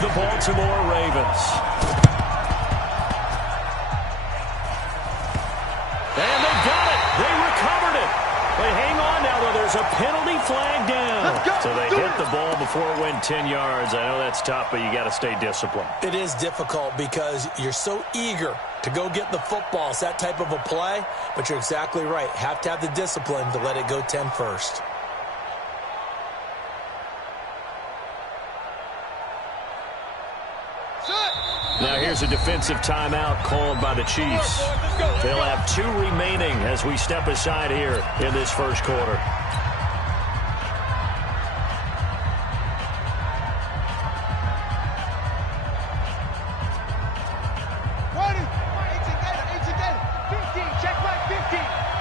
the Baltimore Ravens. And they got it. They recovered it. They hang on now, though. There's a penalty flag down. So they hit the ball before it went 10 yards. I know that's tough, but you got to stay disciplined. It is difficult because you're so eager to go get the football. It's that type of a play, but you're exactly right. Have to have the discipline to let it go 10 first. Now here's a defensive timeout called by the Chiefs. They'll have 2 remaining as we step aside here in this first quarter.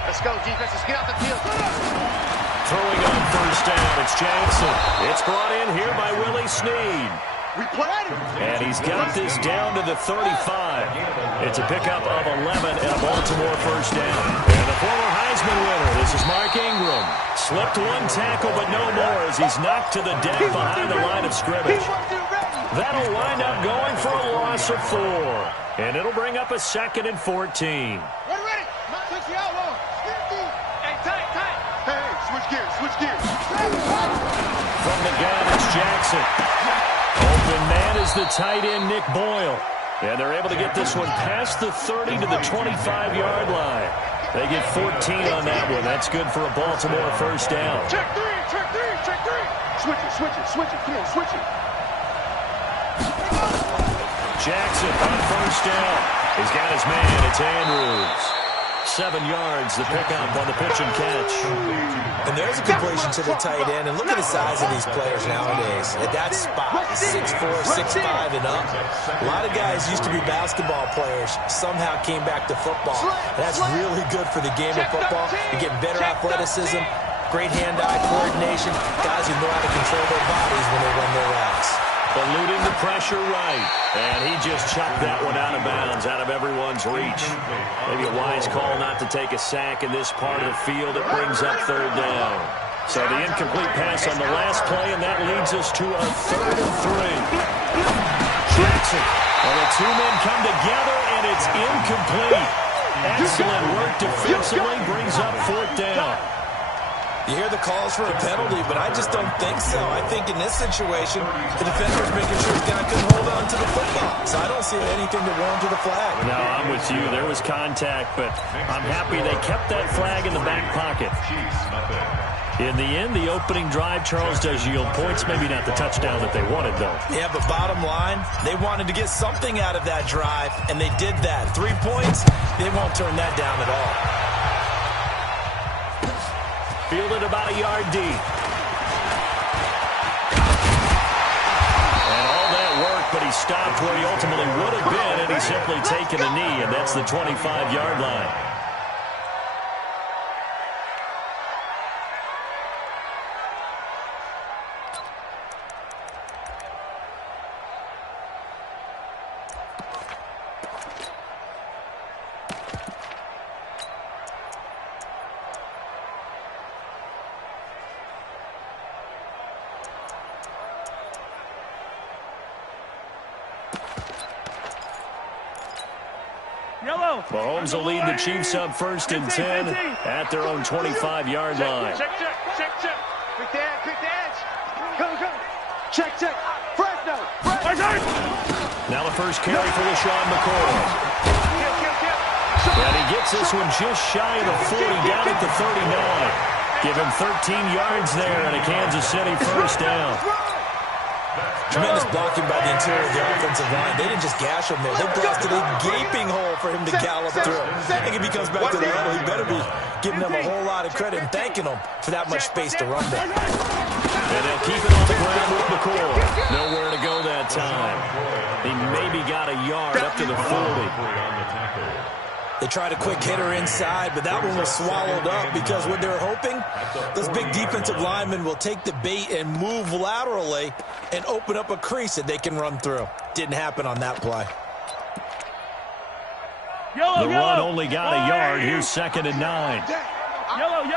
Let's go, defense. Let's get out the field. Throwing on first down, it's Jackson. It's brought in here by Willie Snead. And he's got this down to the 35. It's a pickup of 11 and a Baltimore first down. And the former Heisman winner, this is Mark Ingram. Slipped 1 tackle, but no more as he's knocked to the deck behind the line of scrimmage. That'll wind up going for a loss of 4. And it'll bring up a 2nd and 14. Ready. Touch the outlaw. Hey, tight. Hey, switch gears. From the gun, it's Jackson. Open man is the tight end, Nick Boyle. And they're able to get this one past the 30 to the 25-yard line. They get 14 on that one. That's good for a Baltimore first down. Check three. Switch it. Come on, switch it. Jackson on first down. He's got his man. It's Andrews. 7 yards, the pickup on the pitch and catch. And there's a completion to the tight end. And look at the size of these players nowadays. At that spot, 6'4", 6'5", and up. A lot of guys used to be basketball players, somehow came back to football. And that's really good for the game of football. You get better athleticism, great hand-eye coordination, guys who know how to control their bodies when they run their routes. Eluding the pressure right. And he just chucked that one out of bounds, out of everyone's reach. Maybe a wise call not to take a sack in this part of the field. It brings up 3rd down. So the incomplete pass on the last play, and that leads us to a 3rd and 3. Jackson. Well, the 2 men come together, and it's incomplete. Excellent work defensively, brings up 4th down. You hear the calls for a penalty, but I just don't think so. I think in this situation, the defender's making sure the guy couldn't hold on to the football. So I don't see anything to warrant to the flag. No, I'm with you. There was contact, but I'm happy they kept that flag in the back pocket. In the end, the opening drive, Charles, does yield points. Maybe not the touchdown that they wanted, though. Yeah, but bottom line, they wanted to get something out of that drive, and they did that. 3 points, they won't turn that down at all. Fielded about a yard deep. And all that work, but he stopped where he ultimately would have been, and he's simply taken a knee, and that's the 25-yard line. Mahomes will lead the Chiefs up 1st and 10 at their own 25-yard line. Check. Quick the edge. Go. Check. Fresno. Now the first carry for LaShawn McCoy. And he gets this one just shy of the 40, down at the 39. Give him 13 yards there and a Kansas City first down. Tremendous blocking by the interior of the offensive line. They didn't just gash him there. They blasted a gaping hole for him to gallop through. I think if he comes back to the huddle, he better be giving them a whole lot of credit and thanking them for that much space to run there. And they'll keep it on the ground with McCoy. Nowhere to go that time. He maybe got a yard up to the 40. They tried a quick hitter inside, but that one was swallowed up because what they're hoping, those big defensive linemen will take the bait and move laterally and open up a crease that they can run through. Didn't happen on that play. The run only got a yard. Here's 2nd and 9. Yellow.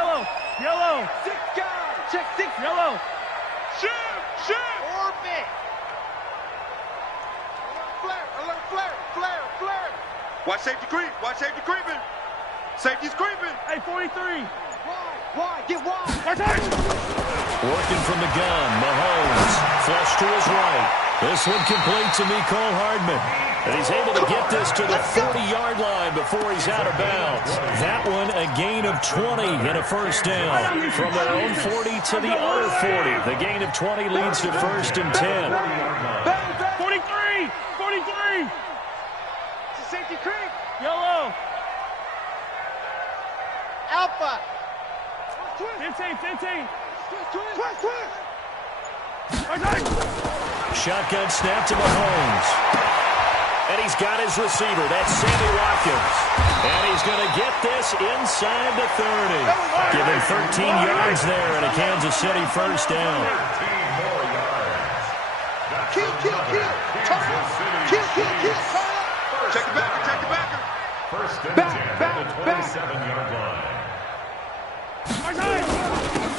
Check 6. Yellow. Shoot. Orbit. Watch safety creep. Watch safety creeping. Safety's creeping. Hey, 43. Wide. Get wide. Working from the gun, Mahomes. Flush to his right. This one complete to Mecole Hardman. And he's able to get this to the 40-yard line before he's out of bounds. That one a gain of 20 and a first down. From their own 40 to the other 40. The gain of 20 leads to first and 10. 43. 43. It's a safety creep. Yellow. Alpha. 15. Twist. Shotgun snap to Mahomes. And he's got his receiver. That's Sammy Watkins. And he's going to get this inside the 30. Give him 13 yards there and a Kansas City first down. Kill. Check the backer. First and 10 at the 27-yard line.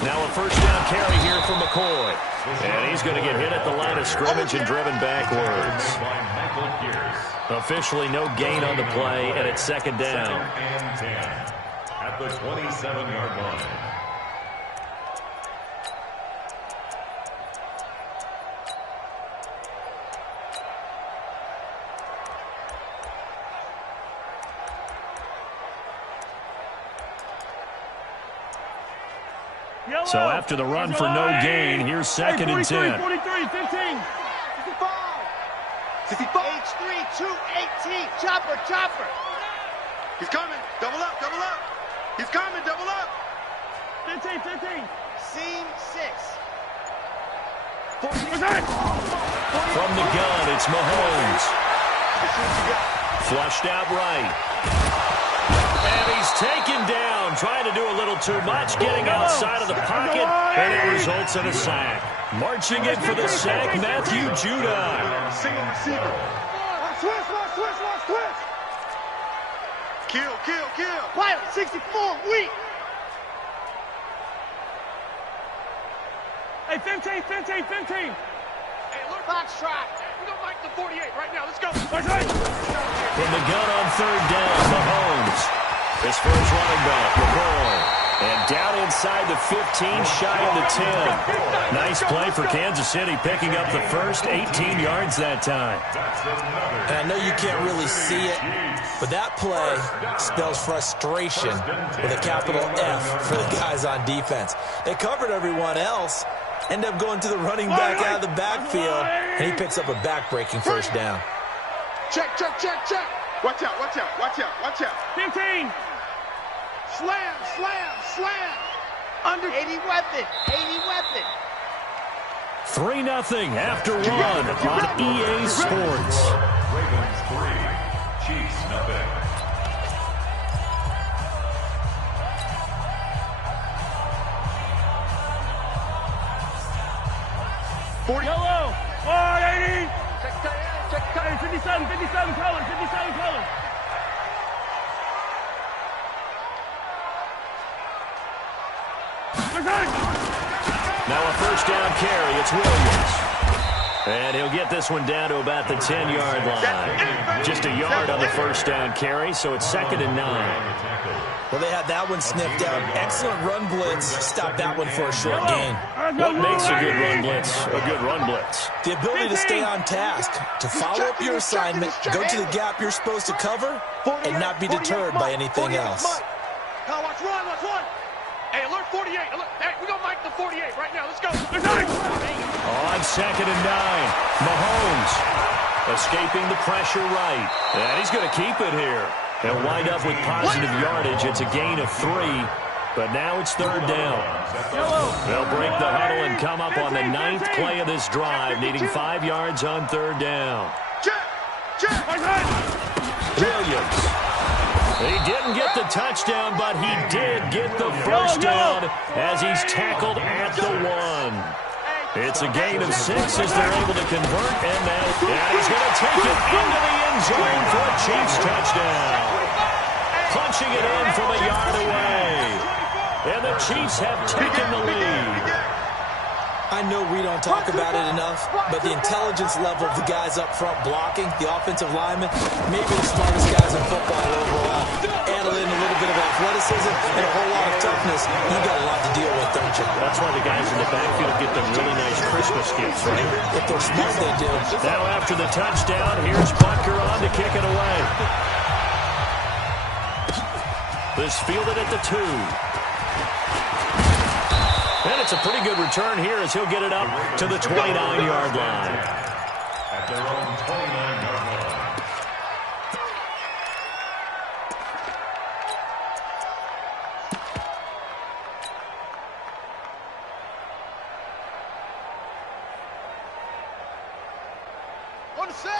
Now a first down carry here from McCoy. And he's going to get hit at the line of scrimmage and driven backwards. Officially no gain on the play, and it's second down. Second and 10 at the 27-yard line. So after the run for no gain, here's second and 10. 43, 15. 65. H3, 218. Chopper. He's coming. Double up. He's coming. Double up. 15. Seam 6. From the gun, it's Mahomes. Flushed out right. And he's taken down, trying to do a little too much, getting outside of the pocket, and it results in a sack. Marching in for the sack, Matthew Judon. Single receiver. Twist. Kill. Pilot, 64, weak. Hey, 15. Hey, look, box track. We don't like the 48 right now. Let's go. From the gun on third down, Mahomes. His first running back, McCoy. And down inside the 15, shy of the 10. Nice play for Kansas City, picking up the first 18 yards that time. And I know you can't really see it, but that play spells frustration with a capital F for the guys on defense. They covered everyone else, end up going to the running back out of the backfield, and he picks up a back-breaking first down. Check. Watch out. 15. Slam. Under 80 weapon. 3-0 after one on EA Sports. Ravens 3, Chiefs 0. 40. Yellow. 180. Check 57 colors. Now a first down carry. It's Williams. And he'll get this one down to about the 10-yard line. Just a yard on the first down carry, so it's second and 9. Well, they had that one sniffed out. Excellent run blitz. Stop that one for a short gain. What makes a good run blitz a good run blitz? The ability to stay on task, to follow up your assignment, go to the gap you're supposed to cover, and not be deterred by anything else. Now watch one. Hey, alert 48. Hey, we don't like the 48 right now. Let's go. On second and 9, Mahomes escaping the pressure right. And he's going to keep it here. They'll wind up with positive yardage. It's a gain of 3, but now it's third down. They'll break the huddle and come up on the 9th play of this drive, needing 5 yards on third down. Williams. He didn't get the touchdown, but he did get the first down as he's tackled at the 1. It's a gain of 6 as they're able to convert, and he's going to take it into the end zone for a Chiefs touchdown. Punching it in from a yard away. And the Chiefs have taken the lead. I know we don't talk about it enough, but the intelligence level of the guys up front blocking, the offensive linemen, maybe the smartest guys in football overall. Add in a little bit of athleticism and a whole lot of toughness. You got a lot to deal with, don't you? That's why the guys in the backfield get them really nice Christmas gifts, right? If they're smart, they do. Now after the touchdown, here's Butker on to kick it away. This fielded at the 2. And it's a pretty good return here as he'll get it up to the 29-yard line. At their own 29-yard line.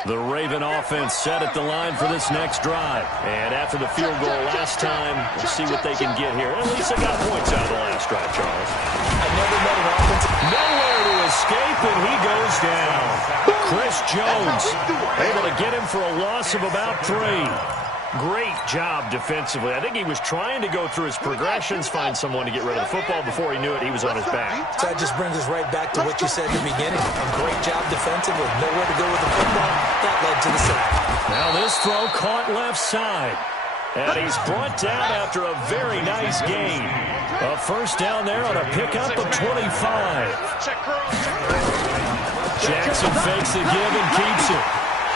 The Raven offense set at the line for this next drive. And after the field goal last time, we'll see what they can get here. At least they got points out of the last drive, Charles. I never met an offense. Nowhere to escape, and he goes down. Chris Jones able to get him for a loss of about 3. Great job defensively. I think he was trying to go through his progressions, find someone to get rid of the football. Before he knew it, he was on his back. So that just brings us right back to what you said at the beginning. A great job defensively. Nowhere to go with the football. That led to the sack. Now this throw caught left side. And he's brought down after a very nice gain. A first down there on a pickup of 25. Jackson fakes the give and keeps it.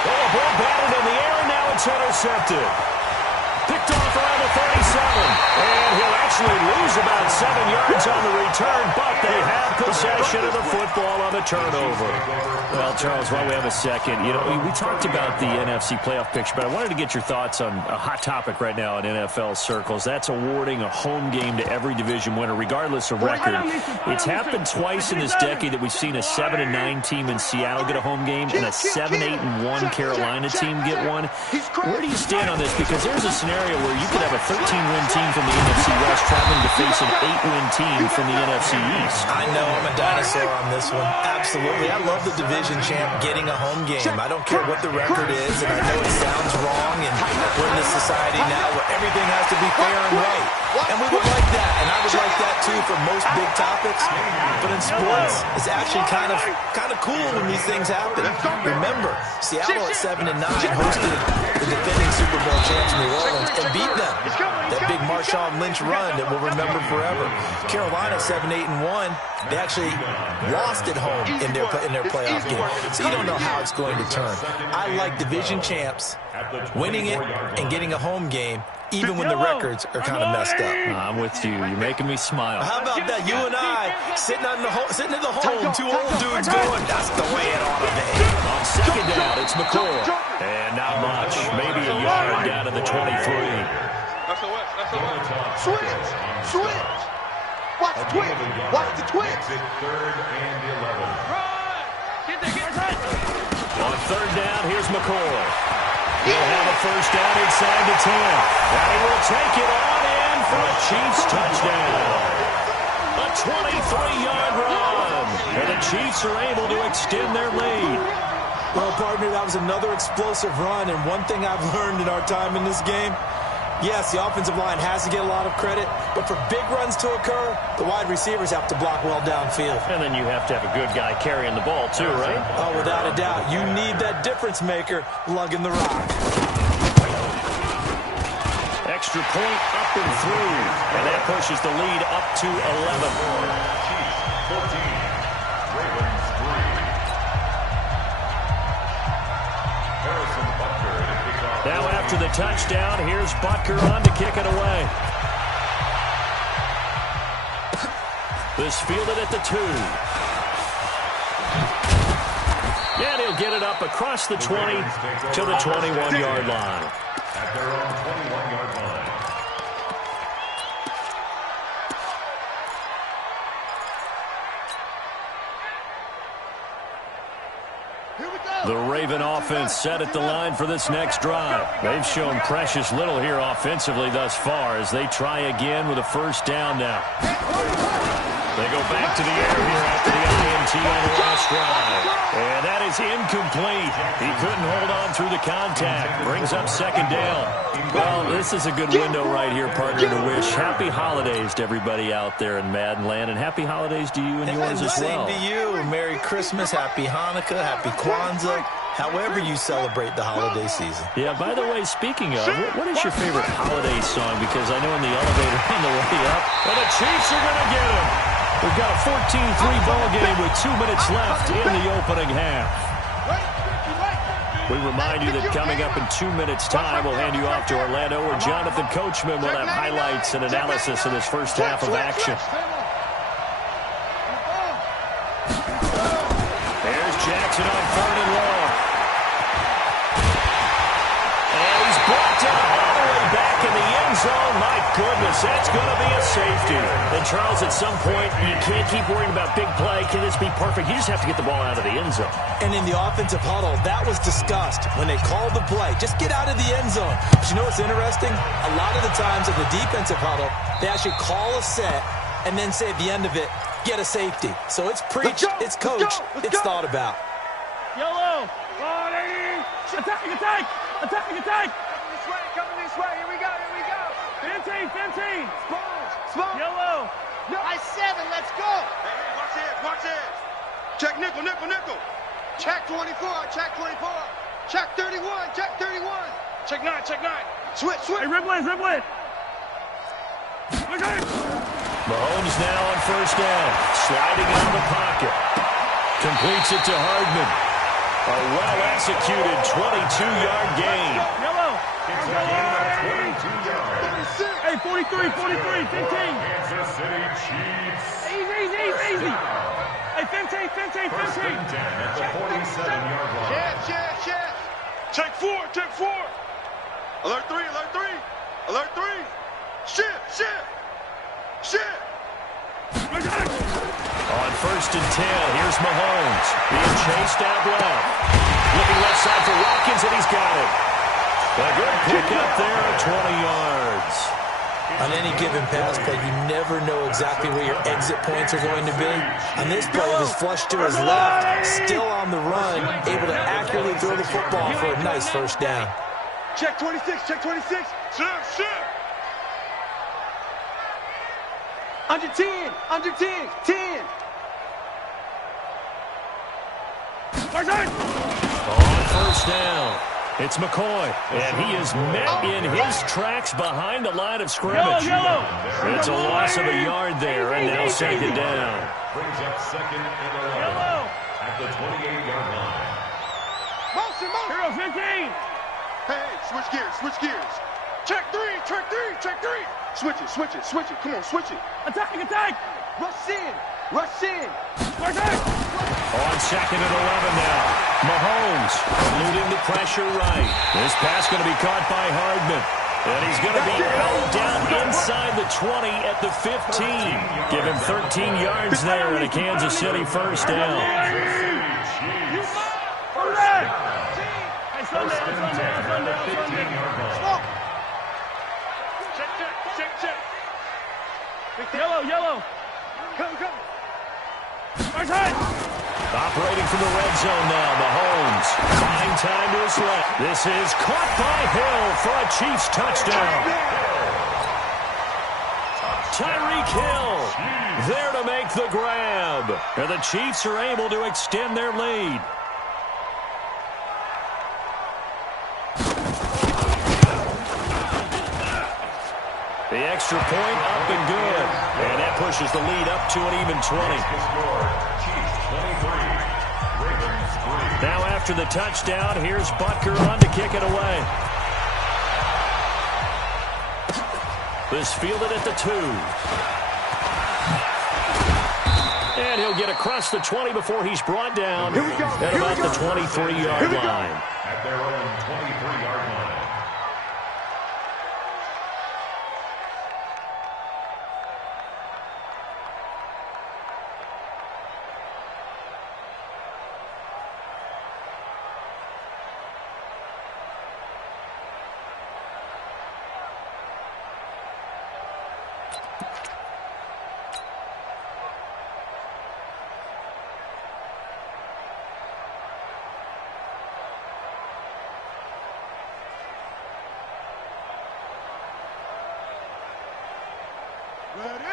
Oh, a ball batted in the air, and now it's intercepted. Picked off around the 37. And he'll actually lose about 7 yards on the return, but they have possession of the football on the turnover. Well, Charles, while we have a second, you know, we talked about the NFC playoff picture, but I wanted to get your thoughts on a hot topic right now in NFL circles. That's awarding a home game to every division winner, regardless of record. It's happened twice in this decade that we've seen a 7-9 team in Seattle get a home game and a 7-8-1 Carolina team get one. Where do you stand on this? Because there's a scenario where you could have a 13-win team from the NFC West traveling to face an 8-win team from the NFC East. I know I'm a dinosaur on this one. Absolutely. I love the division champ getting a home game. I don't care what the record is, and I know it sounds wrong, and we're in this society now where everything has to be fair and right. And we would like that, and I would like that too for most big topics. But in sports, it's actually kind of cool when these things happen. Remember, Seattle at 7-9 hosted the defending Super Bowl champs New Orleans and beat them. That big Marshawn Lynch run that we'll remember forever. Carolina 7-8-1. They actually lost at home in their playoff game. So you don't know how it's going to turn. I like division champs winning it and getting a home game, even when the records are kind of messed up. I'm with you. You're making me smile. How about that? You and I sitting at the home, 2 old dudes going, that's the way it ought to be. On second down, it's McCoy. And not much. Maybe a yard down to the 23. Switch. Watch the twitch. Watch the twitch. Third and 11. On third down, here's McCoy. He'll have a first down inside the 10. And he will take it on in for a Chiefs touchdown. A 23-yard run. And the Chiefs are able to extend their lead. Well, pardon me, that was another explosive run. And one thing I've learned in our time in this game, yes, the offensive line has to get a lot of credit, but for big runs to occur, the wide receivers have to block well downfield. And then you have to have a good guy carrying the ball too, right? Oh, without a doubt. You need that difference maker lugging the rock. Extra point up and through, and that pushes the lead up to 11. Chiefs 14. Ravens 3. Harrison Butker to kick off. Now after the touchdown, here's Butker on to kick it away. This fielded at the 2. And he'll get it up across the 20 to the 21-yard line. At their own 21-yard line. The Raven offense set at the line for this next drive. They've shown precious little here offensively thus far as they try again with a first down now. They go back to the air here after the INT on the last drive. And that is incomplete. He couldn't hold on through the contact. Brings up second down. Well, this is a good window right here, partner, to wish happy holidays to everybody out there in Madden land. And happy holidays to you and yours as well. Same to you. Merry Christmas, Happy Hanukkah, Happy Kwanzaa, however you celebrate the holiday season. Yeah, by the way, speaking of, what is your favorite holiday song? Because I know in the elevator on the way up, and the Chiefs are going to get him. We've got a 14-3 ball game with 2 minutes left in the opening half. We remind you that coming up in 2 minutes' time, we'll hand you off to Orlando, where Jonathan Coachman will have highlights and analysis of this first half of action. There's Jackson on 3rd and long. And he's brought down all the way back in the end zone. My goodness, that's going to be a safety. And Charles, at some point, you can't keep worrying about big play. Can this be perfect? You just have to get the ball out of the end zone. And in the offensive huddle, that was discussed when they called the play. Just get out of the end zone. But you know what's interesting? A lot of the times in the defensive huddle, they actually call a set and then say at the end of it, get a safety. So it's preached, it's coached, it's thought about. Yellow. Attack, attack, attack, attack. Coming this way, here we go, here we go. 15, 15. Smoke. Yellow. No. I-7, let's go. Hey, watch this. Check nickel. Check 24, check 24. Check 31, check 31. Check 9. Switch. Hey, rip blitz. Okay. Mahomes now on first down, sliding out of the pocket. Completes it to Hardman. A well-executed 22-yard gain. Yellow. It's a gain of 22 yards. Hey, 43, 15. Kansas City Chiefs. Easy. Hey, 15. First and 10 at the 47-yard line. Check. Check 4. Alert 3. Shift. On first and 10, here's Mahomes. Being chased out left. Looking left side for Watkins, and he's got it. A good pick up there, 20 yards. On any given pass play, you never know exactly where your exit points are going to be. On this play, it was flushed to his left, still on the run, able to accurately throw the football for a nice first down. Check 26. Shift. Under 10. 10. On first down, it's McCoy, and he is met in his tracks behind the line of scrimmage. Yellow. It's a loss of a yard there, and now second down. Brings up second and 11 Yellow. at the 28-yard line. Motion. Hero 15. Hey, switch gears. Check 3. Switch it. Come on, switch it. Attack. Rush in. On second and 11 now. Mahomes eluding the pressure right. This pass going to be caught by Hardman. And he's going to be held down inside the 20 at the 15. Give him 13 yards there and a Kansas City first down. Yellow. Come. Operating from the red zone now, Mahomes. Buying time to his left. This is caught by Hill for a Chiefs touchdown. Tyreek Hill there to make the grab. And the Chiefs are able to extend their lead. The extra point up and good. And that pushes the lead up to an even 20. Now after the touchdown, here's Butker on to kick it away. This fielded at the 2. And he'll get across the 20 before he's brought down at about the 23-yard line. At their own 23-yard line.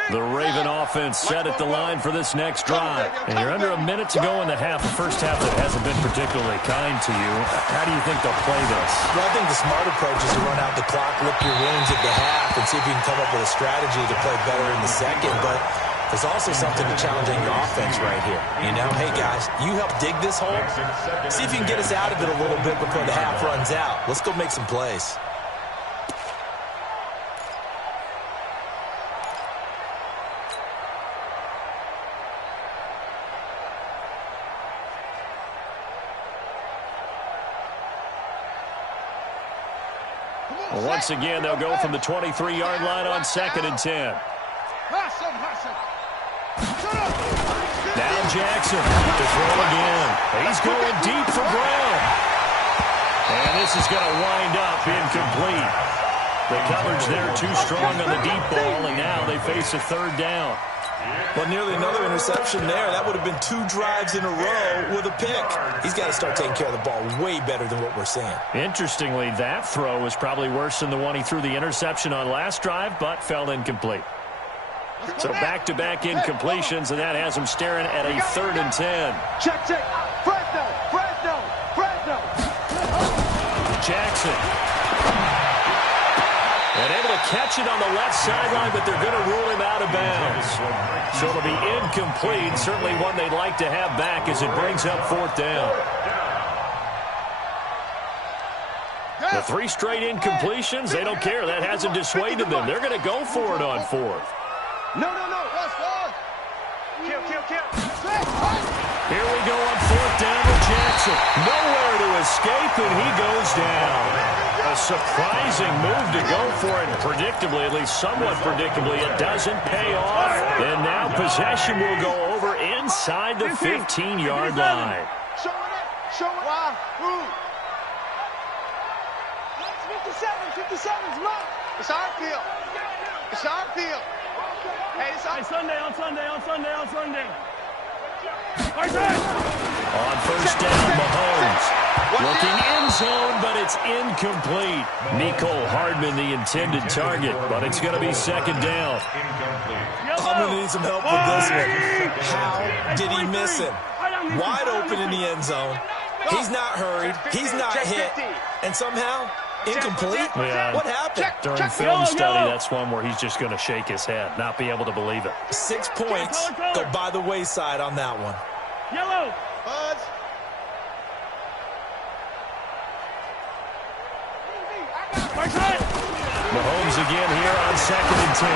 The Raven offense set at the line for this next drive. And you're under a minute to go in the half, a first half that hasn't been particularly kind to you. How do you think they'll play this? Well, I think the smart approach is to run out the clock, lick your wounds at the half, and see if you can come up with a strategy to play better in the second. But there's also something to challenging your offense right here. You know, hey, guys, you help dig this hole. See if you can get us out of it a little bit before the half runs out. Let's go make some plays. Well, once again, they'll go from the 23-yard line on 2nd and 10. Now Jackson to throw again. He's going deep for Brown. And this is going to wind up incomplete. The coverage there too strong on the deep ball, and now they face a 3rd down. Well, nearly another interception there. That would have been 2 drives in a row with a pick. He's got to start taking care of the ball way better than what we're seeing. Interestingly, that throw was probably worse than the one he threw the interception on last drive, but fell incomplete. So back-to-back incompletions, and that has him staring at a 3rd and 10. Check. Fresno. Jackson. And able to catch it on the left sideline, but they're going to rule him out of bounds. So it'll be incomplete. Certainly one they'd like to have back as it brings up 4th down. The 3 straight incompletions, they don't care. That hasn't dissuaded them. They're going to go for it on 4th. No. Watch. Kill. Here we go on 4th down with Jackson. Nowhere to escape, and he goes down. A surprising move to go for it. Predictably, at least somewhat predictably, it doesn't pay off. And now possession will go over inside the 15-yard line. Show it. Wow. 57's mark. It's our field. Hey, On Sunday. On 1st down, Mahomes. Looking end zone, but it's incomplete. Nicole Hardman, the intended target, but it's going to be 2nd down. I'm going to need some help with this one. How did he miss him? Wide open in the end zone. He's not hurried. He's not hit. And somehow, incomplete? Yeah. What happened? During film study, that's one where he's just going to shake his head, not be able to believe it. 6 points go by the wayside on that one. Yellow. Buzz. Mahomes again here on 2nd and 10.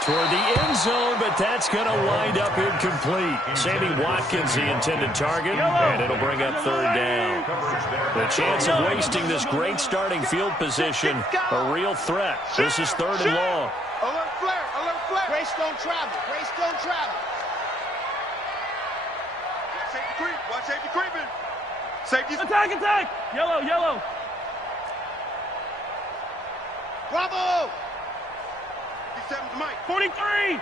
Toward the end zone, but that's going to wind up incomplete. Sammy Watkins, the intended target, and it'll bring up 3rd down. The chance of wasting this great starting field position, a real threat. This is 3rd and long. Alert flare. Grace don't travel. Watch safety creeping. Safety. Attack. Yellow. Bravo. 57's Mike. 43.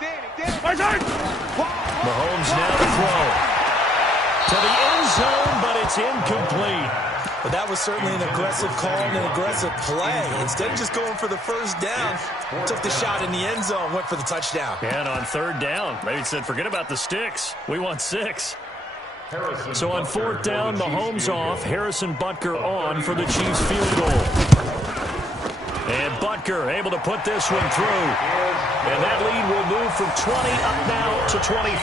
Danny. My turn. Mahomes now to throw. To the end zone, but it's incomplete. But that was certainly an aggressive call and an aggressive play. Instead of just going for the 1st down, took the shot in the end zone, went for the touchdown. And on 3rd down, they said, forget about the sticks. We want 6. So on 4th down, Mahomes off, Harrison Butker on for the Chiefs field goal. And Butker able to put this one through. And that lead will move from 20 up now to 23.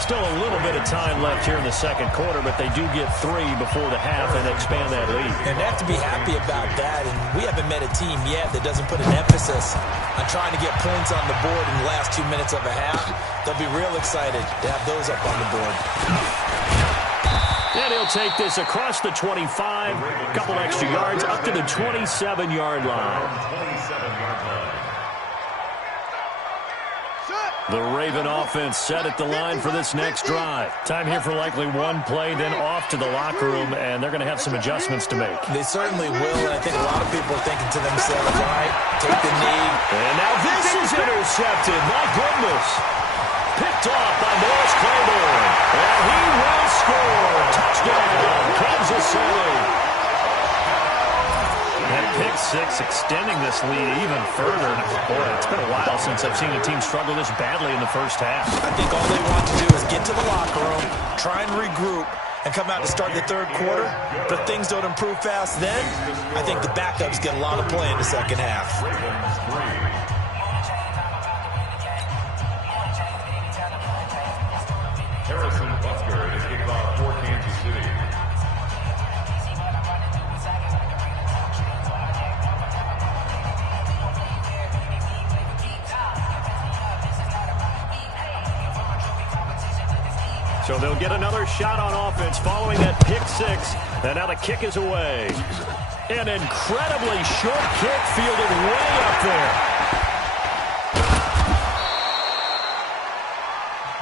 Still a little bit of time left here in the 2nd quarter, but they do get 3 before the half and expand that lead. And they have to be happy about that. And we haven't met a team yet that doesn't put an emphasis on trying to get points on the board in the last 2 minutes of a half. They'll be real excited to have those up on the board. And he'll take this across the 25, a couple extra yards, up to the 27-yard line. The Raven offense set at the line for this next drive. Time here for likely one play, then off to the locker room, and they're going to have some adjustments to make. They certainly will, and I think a lot of people are thinking to themselves, all right, take the knee. And now this is intercepted. My goodness. Picked off by Morris Claiborne. And he will score. Touchdown, Kansas City. And pick six, extending this lead even further. Boy, it's been a while since I've seen a team struggle this badly in the first half. I think all they want to do is get to the locker room, try and regroup, and come out to start the third quarter. If things don't improve fast then, I think the backups get a lot of play in the second half. Harrison Butker to kick off for Kansas City. So they'll get another shot on offense following that pick six. And now the kick is away. An incredibly short kick fielded way up there.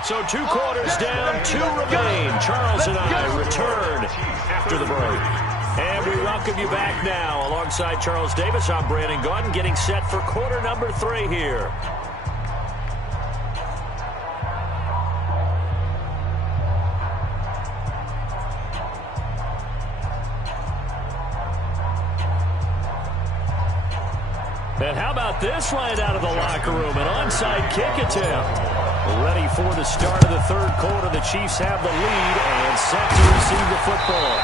So 2 quarters down, 2 remain. Charles and I return after the break. And we welcome you back now. Alongside Charles Davis, I'm Brandon Gaudin, getting set for quarter number 3 here. And how about this right out of the locker room? An onside kick attempt. Ready for the start of the third quarter. The Chiefs have the lead and set to receive the football.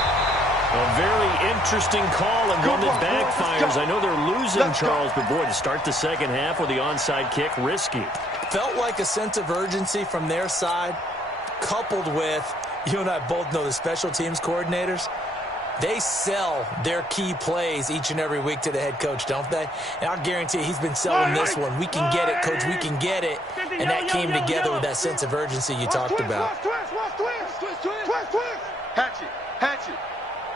A very interesting call and one that backfires. I know they're losing, Charles, but boy, to start the second half with the onside kick, risky. Felt like a sense of urgency from their side, coupled with, you and I both know the special teams coordinators. They sell their key plays each and every week to the head coach, don't they? And I guarantee he's been selling this one. We can get it, coach. We can get it. And that came together with that sense of urgency you talked about. Hatchet.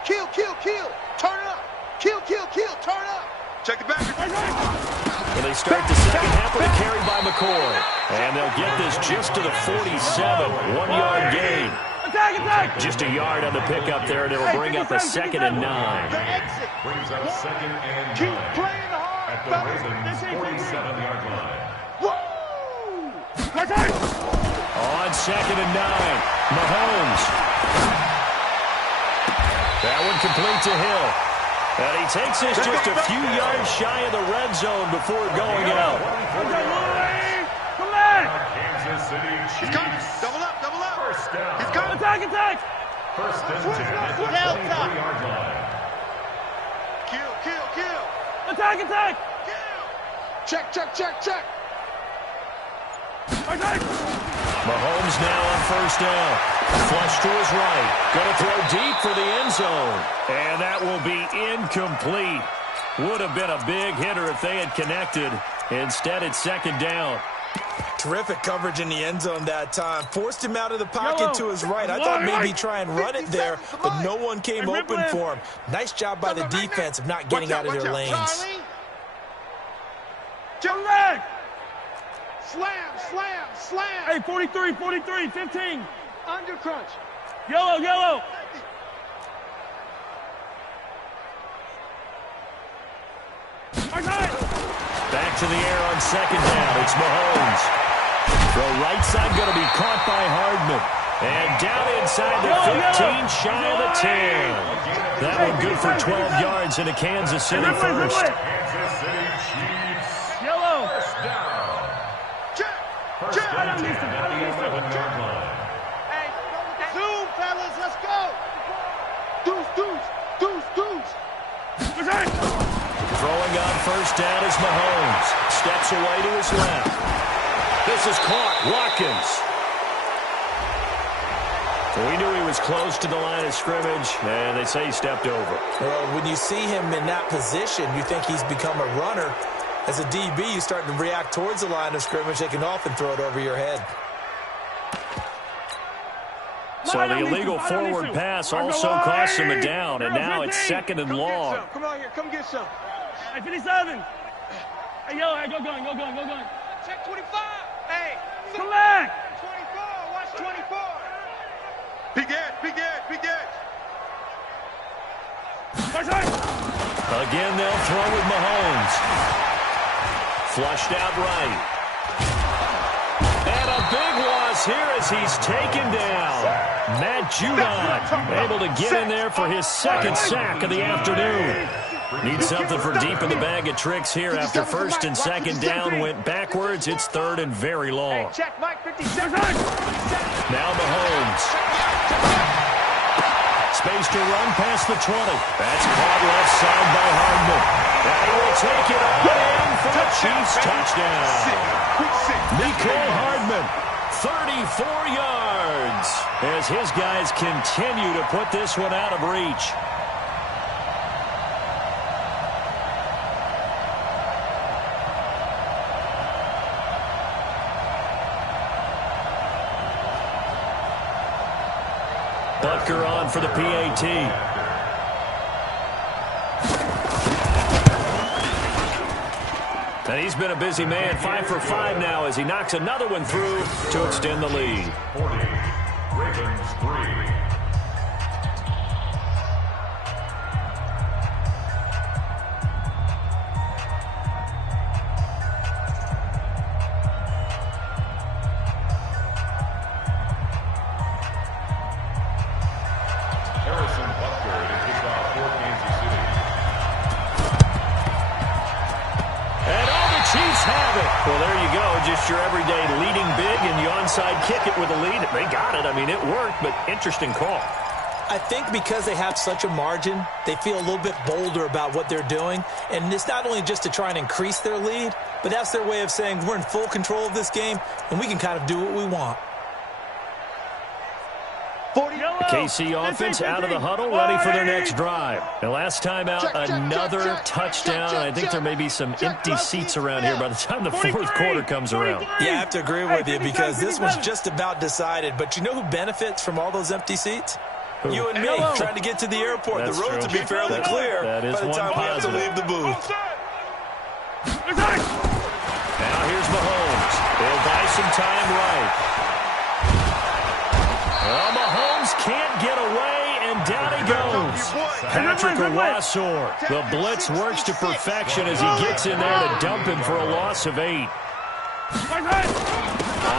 Kill. Turn it up. Kill. Turn it up. Check it back. When they start the second half with a carry by McCoy. And they'll get this just to the 47. 1-yard gain. Attack! Just a yard on the pickup there, and it'll bring up a 2nd and 9. Brings up 2nd and 9. Keep playing hard. At the Ravens' 47-yard line. On 2nd and 9, Mahomes. That one complete to Hill. And he takes this just a few yards shy of the red zone before going out. Come back! Kansas City Chiefs. He's coming. Double up. First down. He's coming. Attack! First and 10 at the 23-yard line. Kill. Attack! Check. Mahomes now on first down. Flush to his right. Going to throw deep for the end zone. And that will be incomplete. Would have been a big hitter if they had connected. Instead, it's 2nd down. Terrific coverage in the end zone that time. Forced him out of the pocket to his right. I thought maybe try and run it there, but no one came open for him. Nice job by the defense of not getting out of their lanes. Come back! Slam. Hey, 43, 15. Under crunch. Yellow. Back to the air on 2nd down. It's Mahomes. The right side going to be caught by Hardman. And down inside the 15, shy of the 10. That one good for 12 yards into Kansas City first. Kansas City Chiefs. Yellow. First down. Check. At the 11-yard line. Hey, zoom, fellas. Let's go. Deuce. Throwing on first down is Mahomes. Steps away to his left. This is caught. Watkins. We knew he was close to the line of scrimmage, and they say he stepped over. Well, when you see him in that position, you think he's become a runner. As a DB, you start to react towards the line of scrimmage. They can often throw it over your head. So the illegal forward pass also costs him a down, and now it's 2nd and long. Come on here. Come get some. Hey, 57. Hey, yo, go going. Check 25. Hey. Come back. 24. Watch 24. Big edge. Again, they'll throw with Mahomes. Flushed out right. And a big loss here as he's taken down. Matt Judon able to get in there for his second sack of the afternoon. Needs something for deep in the bag of tricks here after first and second down went backwards. It's third and very long. Now Mahomes. Space to run past the 20. That's caught left side by Hardman. And he will take it on in for the Chiefs touchdown. Nicole Hardman, 34 yards, as his guys continue to put this one out of reach. Butker on for the PAT. And he's been a busy man, 5 for 5 now as he knocks another one through to extend the lead. 40, Ravens 3. Well, there you go. Just your everyday leading big, and you onside kick it with a lead. They got it. I mean, it worked, but interesting call. I think because they have such a margin, they feel a little bit bolder about what they're doing. And it's not only just to try and increase their lead, but that's their way of saying we're in full control of this game, and we can kind of do what we want. The KC offense out of the huddle, ready for their next drive. And last time out, another touchdown. I think there may be some empty seats around here by the time the fourth quarter comes around. Yeah, I have to agree with you because this one's just about decided. But you know who benefits from all those empty seats? Who? You and me, trying to get to the airport. That's the roads true. will be fairly clear that is by the time we have to leave the booth. Now here's Mahomes. They'll buy some time right. Well, Mahomes can't get away, and down he goes. Patrick Owasor. The blitz works to perfection as he gets in there to dump him for a loss of 8. On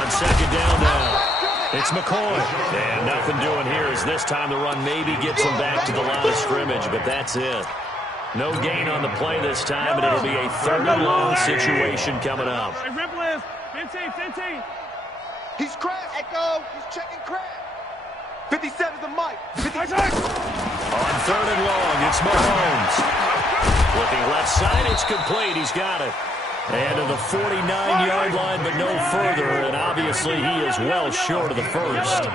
second down now, it's McCoy. And nothing doing here as this time the run maybe gets him back to the line of scrimmage, but that's it. No gain on the play this time, and it'll be a third and long situation coming up. 15. He's Crab. Echo. He's checking Crab. 57's the mic. On third and long, it's Mahomes. Looking left side, it's complete. He's got it. And to the 49-yard line, but no further. And obviously, he is well short of the first.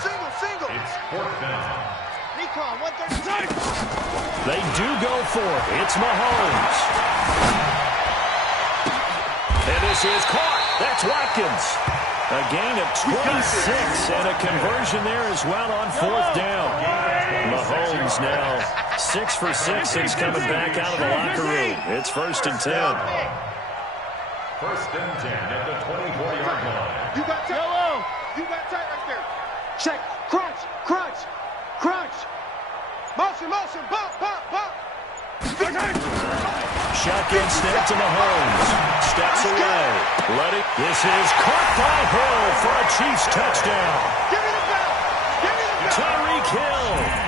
Single. It's fourth down. Recon, 136. They do go for it. It's Mahomes. And this is caught. That's Watkins. A gain of 26 and a conversion there as well on fourth down. Mahomes now 6 for 6 since coming back out of the locker room. It's first and 10. First and 10 at the 24-yard line. You got tight. You got tight right there. Check. Crunch. Motion. Bump. Shotgun snap to Mahomes. Steps away. This is caught by Hill for a Chiefs touchdown. Give me the ball. Tyreek Hill